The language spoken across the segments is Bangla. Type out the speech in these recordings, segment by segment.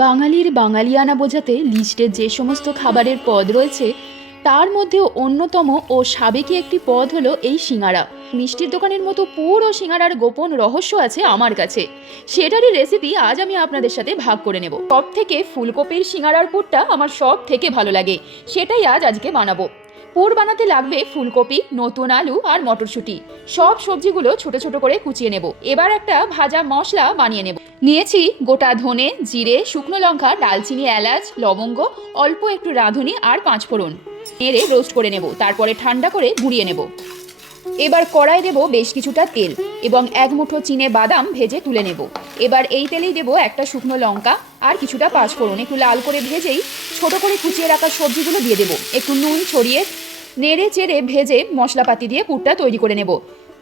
বাঙালির বাঙালিয়ানা বোঝাতে লিস্টে যে সমস্ত খাবারের পদ রয়েছে, তার মধ্যেও অন্যতম ও সাবেকি একটি পদ হল এই সিঙাড়া মিষ্টির দোকানের মতো পুরো সিঙাড়ার গোপন রহস্য আছে আমার কাছে। সেটারই রেসিপি আজ আমি আপনাদের সাথে ভাগ করে নেব। সব থেকে ফুলকপির সিঙাড়ার পুরটা আমার সব থেকে ভালো লাগে। সেটাই আজ আজকে বানাবো। পুর বানাতে লাগবে ফুলকপি, নতুন আলু আর মটরশুঁটি। সব সবজিগুলো ছোট ছোট করে কুচিয়ে নেব। এবার একটা ভাজা মশলা বানিয়ে নেব। নিয়েছি গোটা ধনে, জিরে, শুকনো লঙ্কা, ডালচিনি, এলাচ, লবঙ্গ, অল্প একটু রাঁধুনি আর পাঁচফোড়ন নেড়ে রোস্ট করে নেব। তারপরে ঠান্ডা করে গুঁড়িয়ে নেব। এবার কড়াই দেব বেশ কিছুটা তেল এবং এক মুঠো চিনে বাদাম ভেজে তুলে নেব। এবার এই তেলেই দেব একটা শুকনো লঙ্কা আর কিছুটা পাঁচফোড়ন একটু লাল করে ভেজেই ছোট করে কুচিয়ে রাখা সবজিগুলো দিয়ে দেব। একটু নুন, ছড়িয়ে নেড়ে চেড়ে ভেজে মশলাপাতি দিয়ে পুরটা তৈরি করে নেব।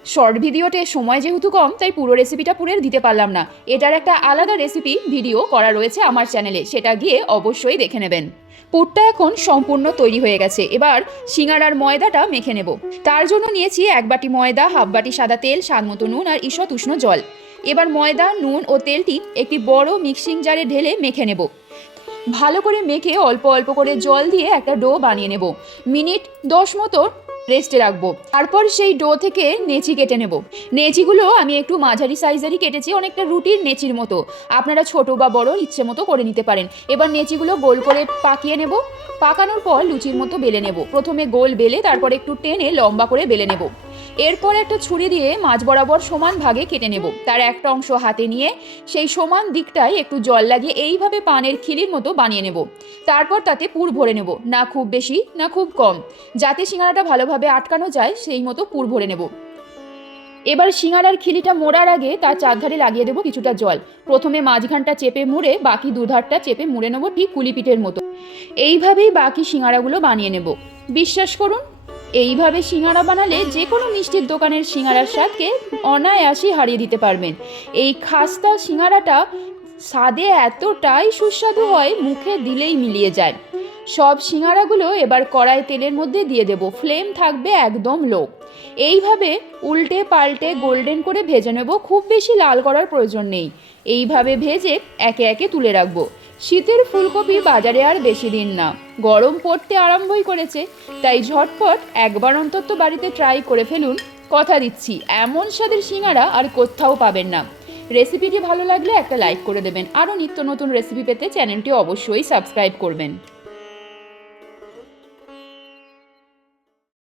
শর্ট ভিডিওতে সময় যেহেতু কম, তাই পুরো রেসিপিটা পুরের দিতে পারলাম না। এটার একটা আলাদা রেসিপি ভিডিও করা রয়েছে আমার চ্যানেলে সেটা গিয়ে অবশ্যই দেখে নেবেন। পুরটা এখন সম্পূর্ণ তৈরি হয়ে গেছে। এবার সিঙ্গারার ময়দাটা মেখে নেব। তার জন্য নিয়েছি এক বাটি ময়দা, হাফ বাটি সাদা তেল, স্বাদ মতো নুন আর ঈষৎ উষ্ণ জল। এবার ময়দা, নুন ও তেলটি একটি বড় মিক্সিং জারে ঢেলে মেখে নেব। ভালো করে মেখে অল্প অল্প করে জল দিয়ে একটা ডো বানিয়ে নেব। মিনিট দশ মতো রেস্টে রাখব। তারপর সেই ডো থেকে নেচি কেটে নেব। নেচিগুলো আমি একটু মাঝারি সাইজেরই কেটেছি, অনেকটা রুটির নেচির মতো। আপনারা ছোট বা বড় ইচ্ছে মতো করে নিতে পারেন। এবার নেচিগুলো গোল করে পাকিয়ে নেব। পাকানোর পর লুচির মতো বেলে নেব। প্রথমে গোল বেলে, তারপর একটু টেনে লম্বা করে বেলে নেব। এরপর একটা ছুরি দিয়ে মাছ বরাবর সমান ভাগে কেটে নেব। তার একটা অংশ হাতে নিয়ে সেই সমান দিকটায় একটু জল লাগিয়ে এইভাবে পানের খিলির মতো বানিয়ে নেব। তারপর তাতে পুর ভরে নেব, না খুব বেশি, না খুব কম। যাতে সিঙ্গারাটা ভালোভাবে আটকানো যায়, সেই মতো পুর ভরে নেব। এবার সিঙ্গারার খিলিটা মোড়ার আগে তার চারধারে লাগিয়ে দেবো কিছুটা জল। প্রথমে মাঝখানটা চেপে মুড়ে বাকি দুধারটা চেপে মুড়ে নেব ঠিক কুলিপিঠের মতো। এইভাবেই বাকি সিঙ্গারাগুলো বানিয়ে নেব। বিশ্বাস করুন এইভাবে সিঙ্গারা বানালে যে কোনো মিষ্টির দোকানের সিঙ্গারার স্বাদকে অনায়াসই হারিয়ে দিতে পারবেন। এই খাস্তা সিঙ্গারাটা স্বাদে এতটাই সুস্বাদু হয়, মুখে দিলেই মিলিয়ে যায়। সব সিঙ্গারাগুলো এবার কড়াই তেলের মধ্যে দিয়ে দেব। ফ্লেম থাকবে একদম লো। এইভাবে উল্টে পাল্টে গোল্ডেন করে ভেজে নেব। খুব বেশি লাল করার প্রয়োজন নেই। এইভাবে ভেজে একে একে তুলে রাখব। শীতের ফুলকপি বাজারে আর বেশি দিন না। গরম পড়তে আরম্ভই করেছে। তাই ঝটপট একবার অন্তত বাড়িতে ট্রাই করে ফেলুন। কথা দিচ্ছি, এমন স্বাদের সিঙ্গারা আর কোথাও পাবেন না। রেসিপিটি ভালো লাগলে একটা লাইক করে দেবেন। আরও নিত্য নতুন রেসিপি পেতে চ্যানেলটি অবশ্যই সাবস্ক্রাইব করবেন।